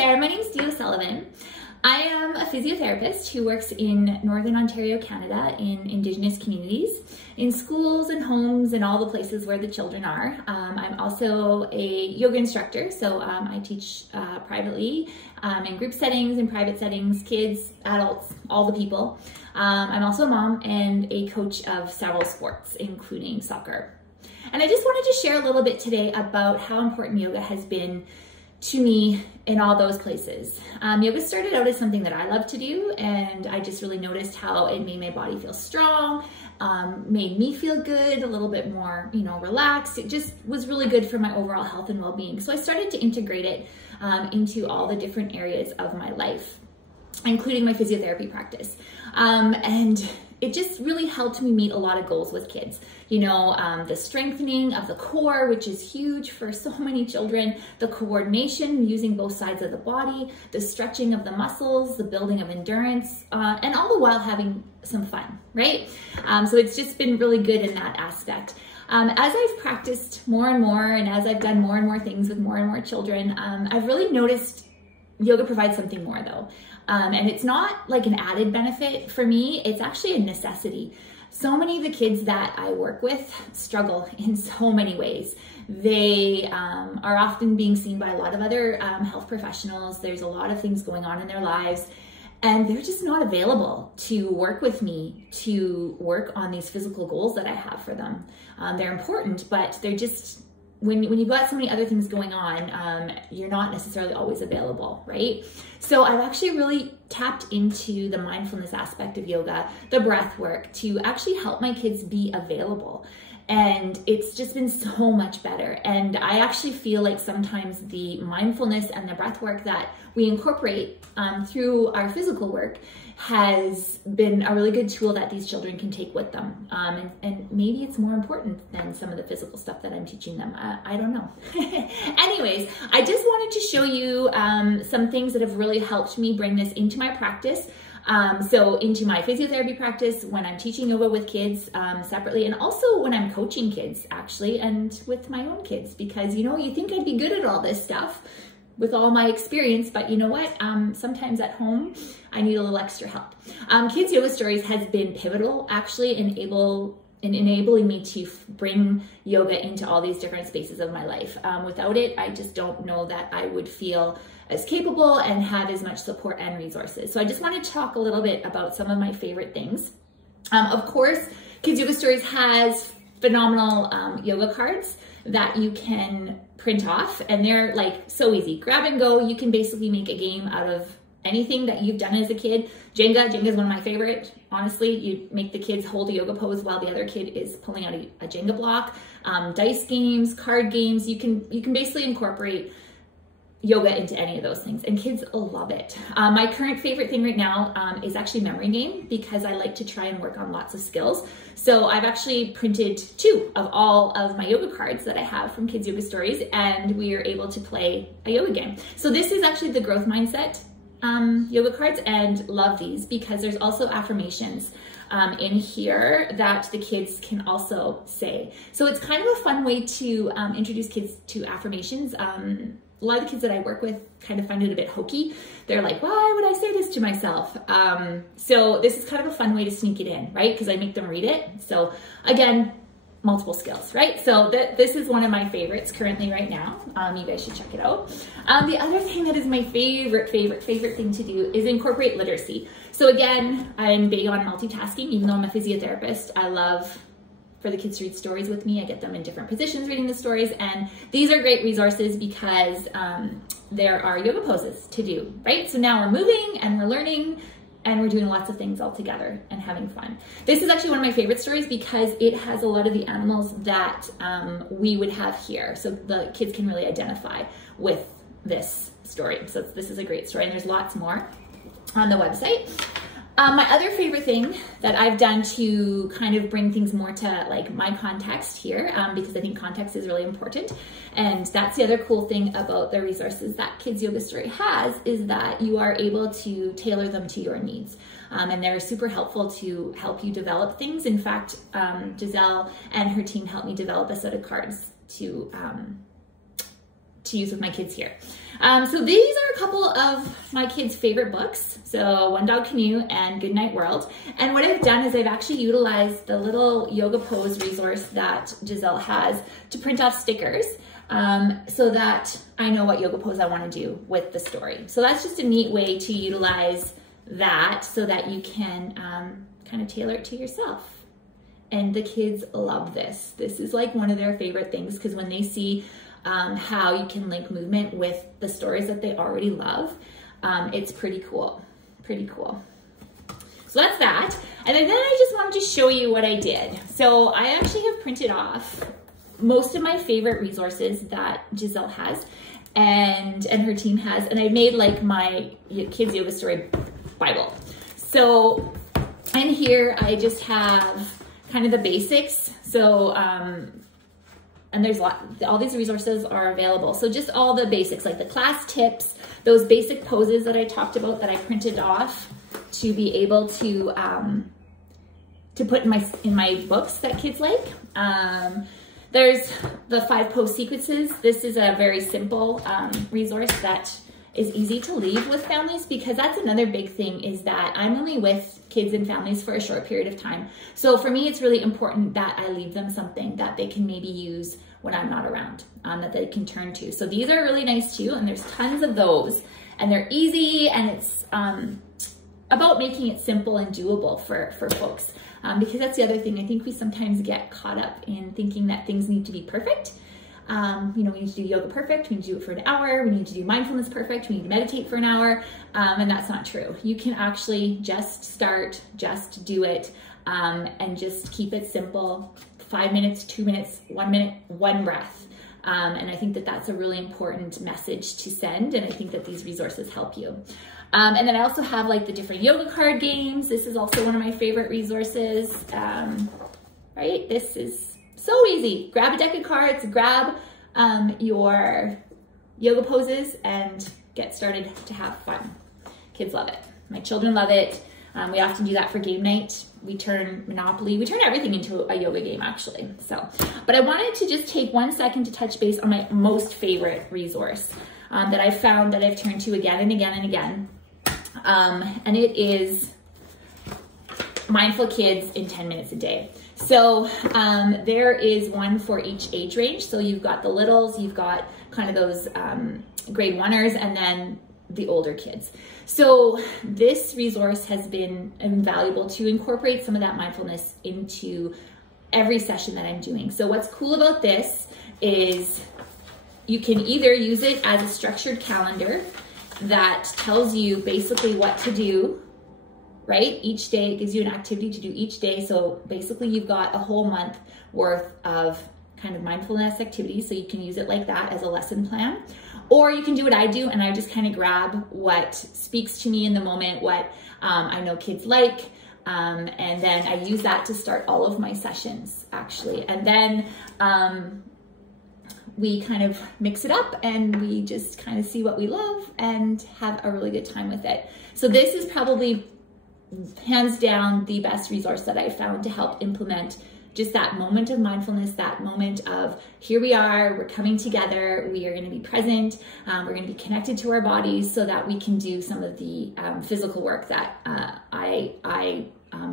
there, my name is Deirdre Sullivan. I am a physiotherapist who works in Northern Ontario, Canada, in Indigenous communities, in schools and homes and all the places where the children are. I'm also a yoga instructor, so I teach privately in group settings, in private settings, kids, adults, all the people. I'm also a mom and a coach of several sports, including soccer. And I just wanted to share a little bit today about how important yoga has been to me in all those places. Yoga started out as something that I love to do, and I just really noticed how it made my body feel strong, made me feel good, a little bit more, relaxed. It just was really good for my overall health and well-being. So I started to integrate it into all the different areas of my life, including my physiotherapy practice. And it just really helped me meet a lot of goals with kids. The strengthening of the core, which is huge for so many children, the coordination using both sides of the body, the stretching of the muscles, the building of endurance, and all the while having some fun, right? So it's just been really good in that aspect. As I've practiced more and more, and as I've done more and more things with more and more children, I've really noticed yoga provides something more though. And it's not like an added benefit for me, it's actually a necessity. So many of the kids that I work with struggle in so many ways. They are often being seen by a lot of other health professionals. There's a lot of things going on in their lives, and they're just not available to work with me to work on these physical goals that I have for them. They're important, but they're just, when you've got so many other things going on, you're not necessarily always available, right? So I've actually really tapped into the mindfulness aspect of yoga, the breath work, to actually help my kids be available. And it's just been so much better. And I actually feel like sometimes the mindfulness and the breath work that we incorporate through our physical work has been a really good tool that these children can take with them. And maybe it's more important than some of the physical stuff that I'm teaching them. I don't know. Anyways, I just wanted to show you some things that have really helped me bring this into my practice. So into my physiotherapy practice, when I'm teaching yoga with kids separately, and also when I'm coaching kids actually, and with my own kids, because you think I'd be good at all this stuff with all my experience, but you know what? Sometimes at home, I need a little extra help. Kids Yoga Stories has been pivotal actually in enabling me to bring yoga into all these different spaces of my life. Without it, I just don't know that I would feel as capable and have as much support and resources. So I just want to talk a little bit about some of my favorite things. Of course, Kids Yoga Stories has phenomenal yoga cards that you can print off, and they're like so easy. Grab and go. You can basically make a game out of anything that you've done as a kid. Jenga is one of my favorite. Honestly, you make the kids hold a yoga pose while the other kid is pulling out a Jenga block. Dice games, card games, you can basically incorporate yoga into any of those things, and kids love it. My current favorite thing right now is actually memory game, because I like to try and work on lots of skills. So I've actually printed 2 of all of my yoga cards that I have from Kids Yoga Stories, and we are able to play a yoga game. So this is actually the growth mindset yoga cards, and love these because there's also affirmations in here that the kids can also say. So it's kind of a fun way to introduce kids to affirmations. A lot of the kids that I work with kind of find it a bit hokey. They're like, why would I say this to myself? So this is kind of a fun way to sneak it in, right? Because I make them read it. So again, multiple skills, right? So this is one of my favorites currently right now. You guys should check it out. The other thing that is my favorite thing to do is incorporate literacy. So again, I'm big on multitasking. Even though I'm a physiotherapist, I love for the kids to read stories with me. I get them in different positions reading the stories, and these are great resources because there are yoga poses to do, right? So now we're moving and we're learning and we're doing lots of things all together and having fun. This is actually one of my favorite stories because it has a lot of the animals that we would have here. So the kids can really identify with this story. So this is a great story, and there's lots more on the website. My other favorite thing that I've done to kind of bring things more to like my context here, because I think context is really important. And that's the other cool thing about the resources that Kids Yoga Story has, is that you are able to tailor them to your needs. And they're super helpful to help you develop things. In fact, Giselle and her team helped me develop a set of cards to to use with my kids here. So these are a couple of my kids' favorite books. So One Dog Canoe and Goodnight World. And what I've done is I've actually utilized the little yoga pose resource that Giselle has to print off stickers so that I know what yoga pose I want to do with the story. So that's just a neat way to utilize that so that you can kind of tailor it to yourself. And the kids love this. This is like one of their favorite things because when they see how you can link movement with the stories that they already love, it's pretty cool, pretty cool. So that's that. And then I just wanted to show you what I did. So I actually have printed off most of my favorite resources that Giselle has and her team has, and I made like my kids yoga story Bible. So in here, I just have kind of the basics. So, and there's all these resources are available. So just all the basics, like the class tips, those basic poses that I talked about that I printed off to be able to put in my books that kids like. There's the 5 pose sequences. This is a very simple resource that is easy to leave with families because that's another big thing is that I'm only with kids and families for a short period of time. So for me, it's really important that I leave them something that they can maybe use when I'm not around, that they can turn to. So these are really nice too, and there's tons of those, and they're easy, and it's about making it simple and doable for folks. Because that's the other thing. I think we sometimes get caught up in thinking that things need to be perfect. You know, we need to do yoga perfect, we need to do it for an hour, we need to do mindfulness perfect, we need to meditate for an hour, and that's not true. You can actually just start, just do it, and just keep it simple. 5 minutes, 2 minutes, 1 minute, 1 breath. And I think that that's a really important message to send, and I think that these resources help you. And then I also have like the different yoga card games. This is also one of my favorite resources, right? This is so easy. Grab a deck of cards, grab your yoga poses, and get started to have fun. Kids love it. My children love it. We often do that for game night. We turn Monopoly, we turn everything into a yoga game actually. So, but I wanted to just take 1 second to touch base on my most favorite resource that I've found that I've turned to again and again and again. And it is Mindful Kids in 10 minutes a day. So there is one for each age range. So you've got the littles, you've got kind of those grade 1ers, and then the older kids. So this resource has been invaluable to incorporate some of that mindfulness into every session that I'm doing. So what's cool about this is you can either use it as a structured calendar that tells you basically what to do, right? Each day, it gives you an activity to do each day. So basically you've got a whole month worth of kind of mindfulness activities. So you can use it like that as a lesson plan. Or you can do what I do, and I just kind of grab what speaks to me in the moment, what I know kids like, and then I use that to start all of my sessions, actually. And then we kind of mix it up, and we just kind of see what we love and have a really good time with it. So this is probably hands down the best resource that I've found to help implement just that moment of mindfulness, that moment of here we are, we're coming together, we are going to be present, we're going to be connected to our bodies so that we can do some of the physical work that I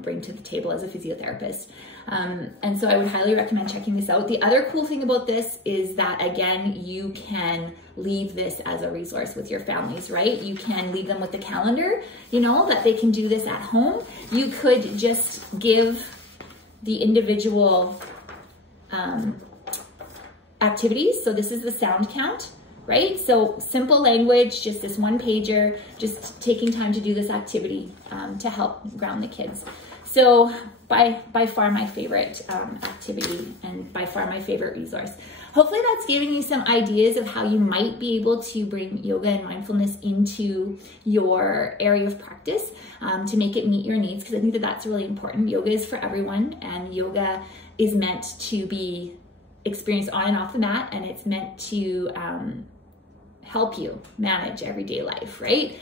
bring to the table as a physiotherapist. And so I would highly recommend checking this out. The other cool thing about this is that, again, you can leave this as a resource with your families, right? You can leave them with the calendar, you know, that they can do this at home. You could just give the individual activities. So this is the sound count, right? So simple language, just this 1-pager, just taking time to do this activity to help ground the kids. So by far my favorite activity, and by far my favorite resource. Hopefully that's giving you some ideas of how you might be able to bring yoga and mindfulness into your area of practice to make it meet your needs, because I think that that's really important. Yoga is for everyone, and yoga is meant to be experienced on and off the mat, and it's meant to help you manage everyday life, right?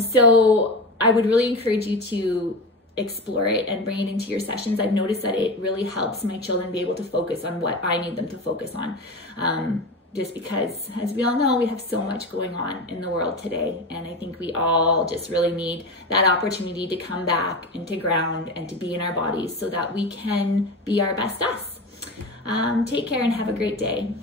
So I would really encourage you to explore it and bring it into your sessions. I've noticed that it really helps my children be able to focus on what I need them to focus on. just because, as we all know, we have so much going on in the world today. And I think we all just really need that opportunity to come back and to ground and to be in our bodies so that we can be our best us. Take care and have a great day.